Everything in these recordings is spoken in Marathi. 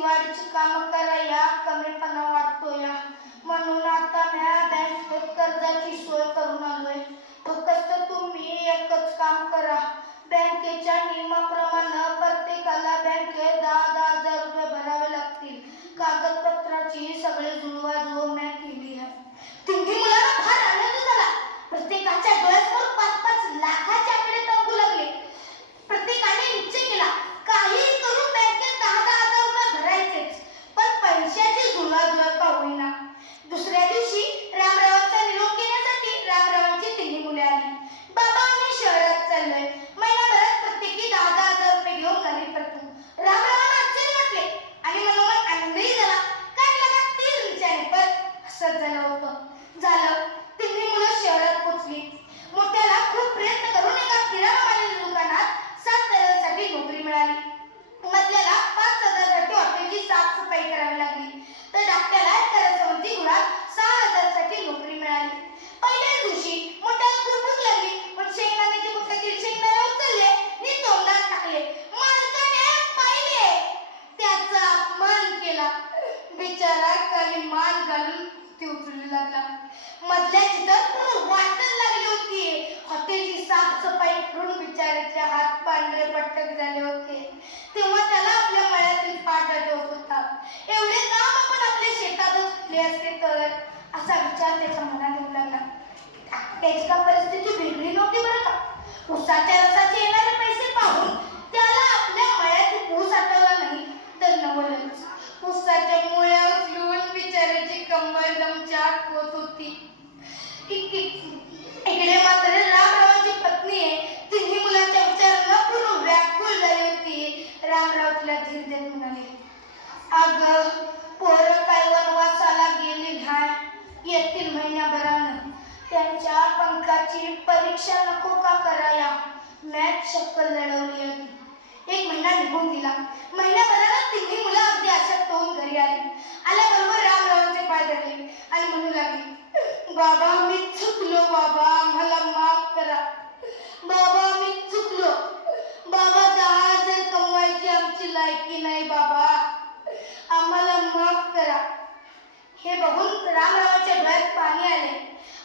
दिवाळीची बी शेतीवाडीची कामं कराया कमीपणा वाटतो या. म्हणून आता म्या बँकेत कर्जाची सोय करून आलोय. फक्त तुम्ही एकच काम करा. बँकेच्या नियमाप्रमाणे प्रत्येकाला बँकेत दहा दहा हजार रुपये भरावे लागतील. कागदपत्राची सगळे जुळवाजुळव म्या केली आहे. तुम्ही मुलांना फार आनंद झाला. प्रत्येकाच्या डोळ्यासमोर पाच पाच लाखाचे आकडे तंबू लागले प्रत्येकाने निश्चय केला काहीही करून बँकेत दहा दहा हजार रुपये भरायचेच पण पैशाची जुळवाजुळव का होईना दुसऱ्या दिवशी रामरावांचा निरोप घेण्यासाठी रामरावांची तिन्ही मुले आली बाबा आम्ही शहरात चाललोय महिनाभरात प्रत्येकी दहा दहा हजार रुपये घेऊन घरी परतू रामरावांना आश्चर्य वाटले आणि मनोमन आनंदही झाला काय लगा तीन विचारे पण असंच झालं होतं झालं तिन्ही मुलं शहरात पोचली मोठ्याला खूप प्रयत्न करून एका किराणा मालाच्या दुकानात सात हजारासाठी नोकरी मिळाली मधल्याला पाच हजारसाठी हॉटेलची साफसफाई करावी लागली तर धाकट्याला करसवंती गुळात सहा हजारसाठी नोकरी मिळाली पहिल्याच दिवशी मोठ्याला खूप भूक लागली पण शेंगदाण्याच्या बुटातील शेंगदाणे उचलले आणि तोंडात टाकले मालकाने पाहिले त्याचा अपमान केला बिचारा खाली मान घालून ती उतरू लागला. मधल्या चित्रात वाटत लागली होती. हॉटेलची साफसफाई करून बिचाऱ्याचे हात पांढरे पट्टक झाले होते. तेव्हा त्याला आपल्या मळ्यातील पाठ आठवत होता. एवढे काम आपण आपल्या शेतातच केले असते तर? असा विचार त्याच्या मनात येऊ लागला. त्याची का परिस्थिती वेगळी नव्हती बरं का? उसाच्या बिचाऱ्याची कंबर होत होती. इकडे मात्र रामरावांची पत्नी आहे. तिन्ही मुलांच्या विचारांना पूर्ण व्याकुळ झाली होती. रामराव तिला धीर देत म्हणाले अग पोरं काय वनवासाला गेली ढाय येतील महिन्याभरानं त्यांच्या पंखाची परीक्षा नको का कराया मॅच शक्कल लढवली होती. एक महिना निघून दिला महिन्याभरानं तिन्ही मुलं अगदी अशक्त होऊन घरी आली आल्याबरोबर रामरावांचे पाय धरले आणि म्हणू लागली बाबा मी चुकलो बाबा आम्हाला माफ करा बाबा मी चुकलो बाबा दहा हजार कमवायची आमची लायकी नाही बाबा आम्हाला माफ करा हे बघून रामरावाच्या डोळ्यात पाणी आले.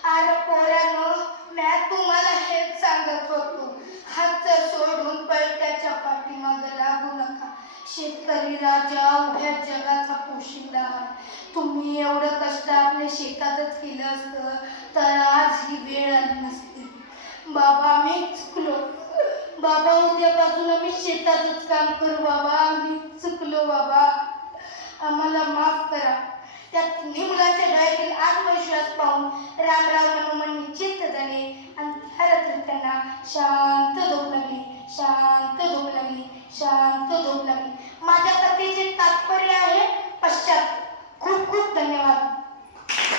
अरे पोरानो म्या तुम्हाला हेच सांगत होतो. हात सोडून पळत्याच्या पाठीमाग लागू नका. शेतकरी राजा उभ्या जगाचा पोशिंदा आहे तुम्ही एवढं कष्ट आपल्या शेतातच केलं असतं तर आज ही वेळ आली नसती. बाबा आम्ही चुकलो. बाबा उद्यापासून आम्ही शेतातच काम करू. बाबा आम्ही चुकलो बाबा. आम्हाला माफ करा. त्या तिन्ही मुलांच्या डोळ्यातील आत्मविश्वास पाहून रामराव मनोमन निश्चित झाले. आणि त्या रात्री त्यांना शांत झोप लागली शांत झोप लागली शांत